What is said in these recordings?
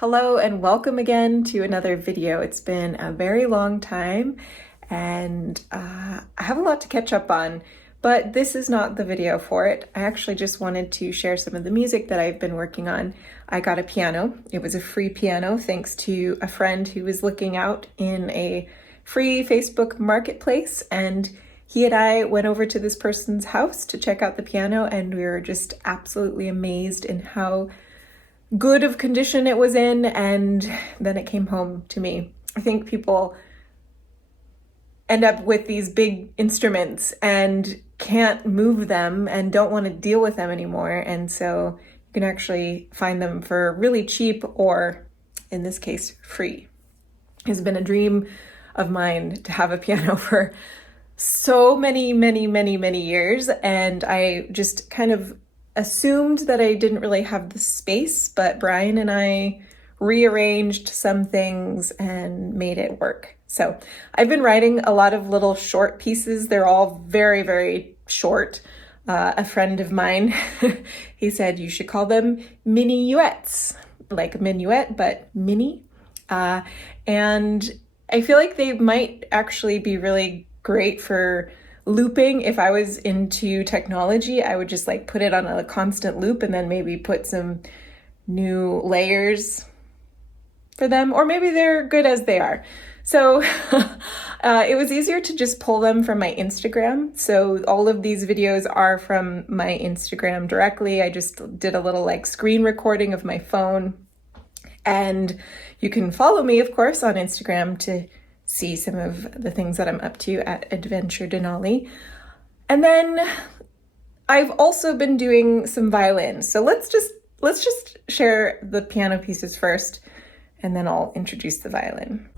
Hello and welcome again to another video. It's been a very long time and I have a lot to catch up on, but this is not the video for it. I actually just wanted to share some of the music that I've been working on. I got a piano. It was a free piano thanks to a friend who was looking out in a free Facebook marketplace, and he and I went over to this person's house to check out the piano, and we were just absolutely amazed in how good of condition it was in, and then it came home to me. I think people end up with these big instruments and can't move them and don't want to deal with them anymore, and so you can actually find them for really cheap, or in this case free. It's been a dream of mine to have a piano for so many years, and I just kind of assumed that I didn't really have the space, but Brian and I rearranged some things and made it work. So I've been writing a lot of little short pieces. They're all very short. A friend of mine, he said you should call them minuets, like a minuet, but mini. And I feel like they might actually be really great for looping. If I was into technology, I would just like put it on a constant loop and then maybe put some new layers for them, or maybe they're good as they are. So it was easier to just pull them from my Instagram. So all of these videos are from my Instagram directly. I just did a little like screen recording of my phone, and you can follow me, of course, on Instagram to see some of the things that I'm up to at Adventure Denali. And then I've also been doing some violin. So let's just share the piano pieces first, and then I'll introduce the violin.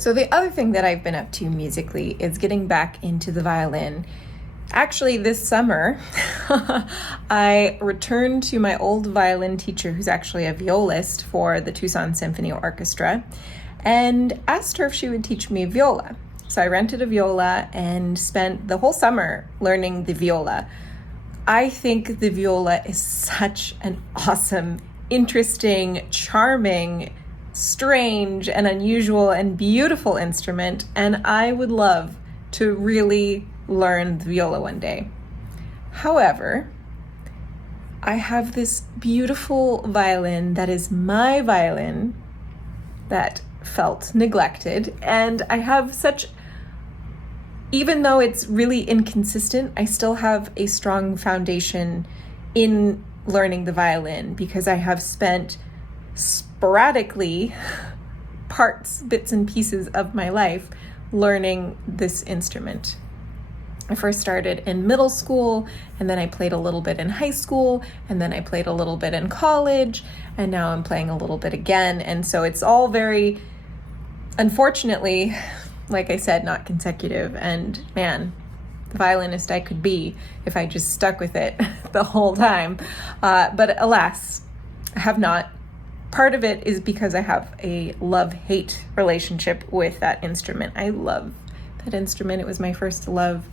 So the other thing that I've been up to musically is getting back into the violin. Actually, this summer, I returned to my old violin teacher, who's actually a violist for the Tucson Symphony Orchestra, and asked her if she would teach me viola. So I rented a viola and spent the whole summer learning the viola. I think the viola is such an awesome, interesting, charming, strange and unusual and beautiful instrument, and I would love to really learn the viola one day. However, I have this beautiful violin that is my violin that felt neglected, and I have such, even though it's really inconsistent, I still have a strong foundation in learning the violin because I have spent sporadically bits and pieces of my life learning this instrument. I first started in middle school, and then I played a little bit in high school, and then I played a little bit in college, and now I'm playing a little bit again. And so it's all very, unfortunately, like I said, not consecutive. And man, the violinist I could be if I just stuck with it the whole time. But alas, I have not. Part of it is because I have a love-hate relationship with that instrument. I love that instrument. It was my first love,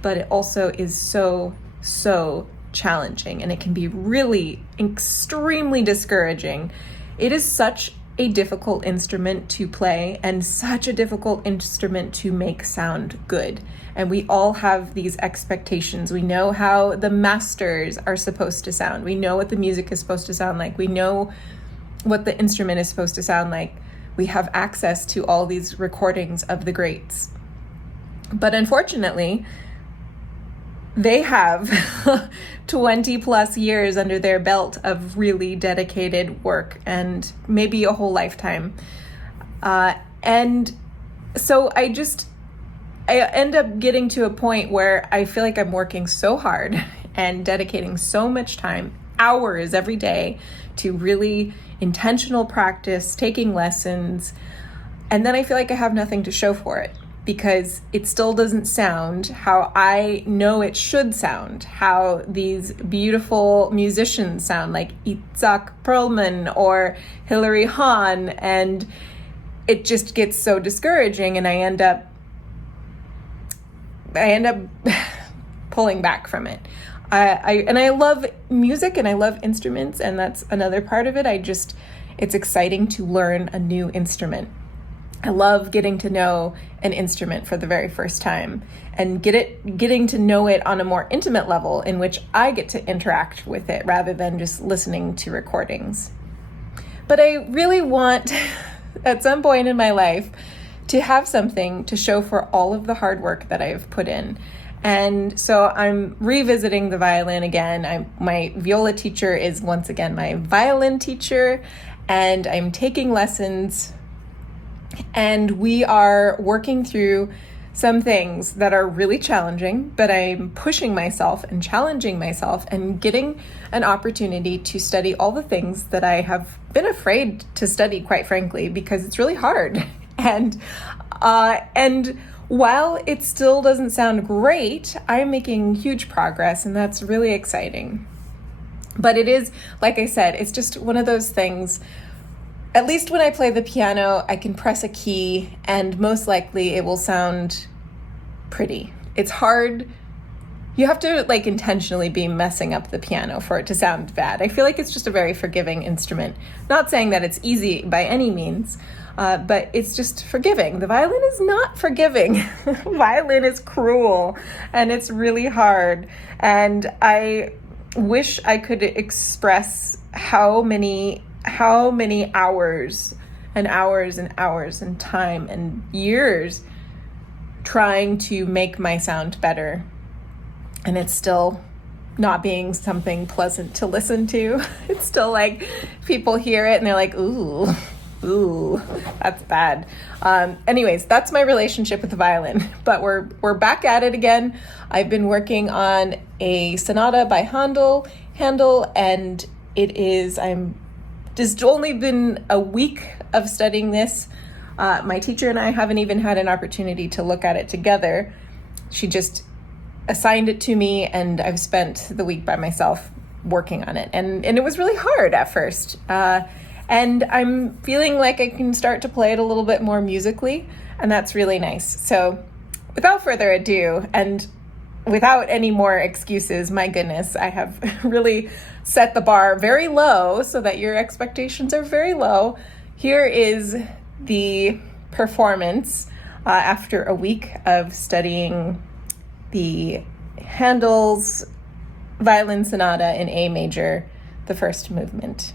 but it also is so challenging, and it can be really extremely discouraging. It is such a difficult instrument to play and such a difficult instrument to make sound good. And we all have these expectations. We know how the masters are supposed to sound. We know what the music is supposed to sound like. We know what the instrument is supposed to sound like. We have access to all these recordings of the greats. But unfortunately, they have 20 plus years under their belt of really dedicated work and maybe a whole lifetime. And so I end up getting to a point where I feel like I'm working so hard and dedicating so much time, hours every day, to really intentional practice, taking lessons, and then I feel like I have nothing to show for it because it still doesn't sound how I know it should sound, how these beautiful musicians sound, like Itzhak Perlman or Hilary Hahn, and it just gets so discouraging, and I end up pulling back from it. I love music and I love instruments, and that's another part of it. It's exciting to learn a new instrument. I love getting to know an instrument for the very first time and getting to know it on a more intimate level in which I get to interact with it rather than just listening to recordings. But I really want, at some point in my life, to have something to show for all of the hard work that I've put in. And so I'm revisiting the violin again. My viola teacher is once again my violin teacher, and I'm taking lessons, and we are working through some things that are really challenging, but I'm pushing myself and challenging myself and getting an opportunity to study all the things that I have been afraid to study, quite frankly, because it's really hard. And while it still doesn't sound great, I'm making huge progress, and that's really exciting. But it is, like I said, it's just one of those things. At least when I play the piano, I can press a key, and most likely it will sound pretty. It's hard. You have to intentionally be messing up the piano for it to sound bad. I feel like it's just a very forgiving instrument. Not saying that it's easy by any means, but it's just forgiving. The violin is not forgiving. Violin is cruel, and it's really hard. And I wish I could express how many hours and hours and hours and time and years trying to make my sound better, and it's still not being something pleasant to listen to. It's still like people hear it and they're like, ooh, that's bad. Anyways, that's my relationship with the violin, but we're back at it again. I've been working on a sonata by Handel, and I'm just only been a week of studying this. My teacher and I haven't even had an opportunity to look at it together. She just assigned it to me, and I've spent the week by myself working on it. And it was really hard at first. And I'm feeling like I can start to play it a little bit more musically, and that's really nice. So without further ado, and without any more excuses, my goodness, I have really set the bar very low so that your expectations are very low. Here is the performance after a week of studying the Handel's Violin Sonata in A major, the first movement.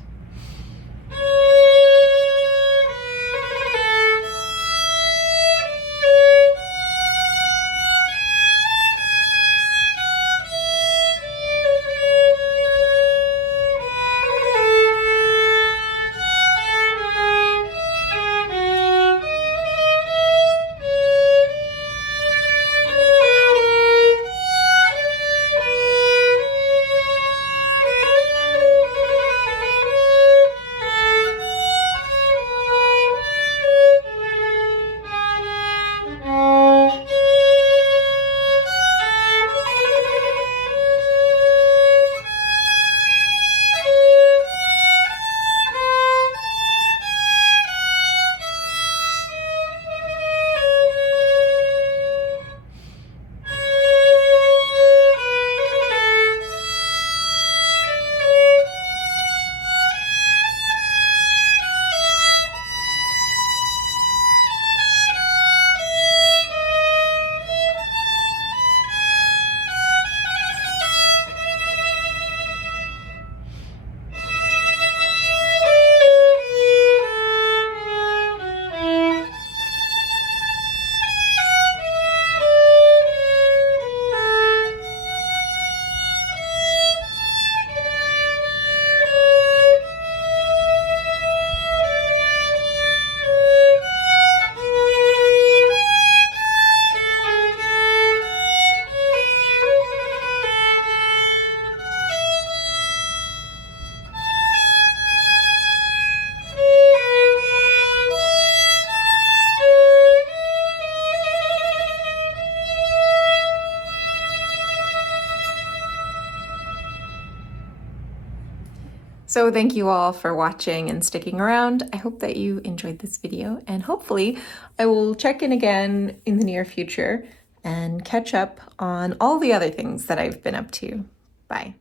So thank you all for watching and sticking around. I hope that you enjoyed this video, and hopefully I will check in again in the near future and catch up on all the other things that I've been up to. Bye.